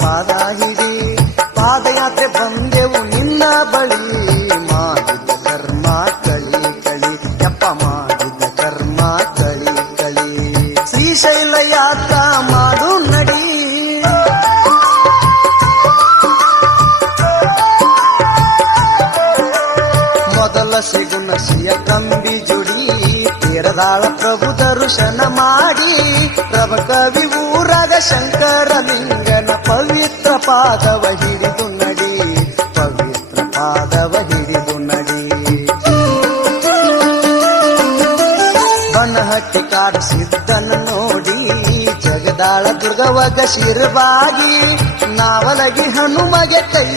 ಪಾದ ಹಿಡಿ ಪಾದಯಾತ್ರೆ ಬಂದೆವು ನಿನ್ನ ಬಳಿ ಮಾಡಿದ ಕರ್ಮ ಕಳಿ ಕಳಿ ಯಪ್ಪ ಮಾಡಿದ ಕರ್ಮ ಕಳಿ ಕಳಿ ಶ್ರೀಶೈಲ ಯಾತ್ರಾ ಮಾಡು ನಡಿ ಮೊದಲ ಸಿಗುಣ ಸಿಯ ಕಂಬಿ ಜುಡಿ ತೀರದಾಳ ಪ್ರಭು ದರ್ಶನ ಮಾಡಿ ಪ್ರಭ ಕವಿ ಊರಾಗ ಶಂಕರಲಿಂಗನ ಪವಿತ್ರ ಪಾದವ ಹಿಡಿದು ನಡಿ ಪವಿತ್ರ ಪಾದವ ಹಿಡಿದು ನಡಿ ಬನಹಟ್ಟಿ ಕಾಡು ಸಿದ್ದನ ನೋಡಿ ಜಗದಾಳ ದುರ್ಗವಗ ಶಿರವಾಗಿ ನಾವಲಗಿ ಹನುಮಗೆ ಕೈ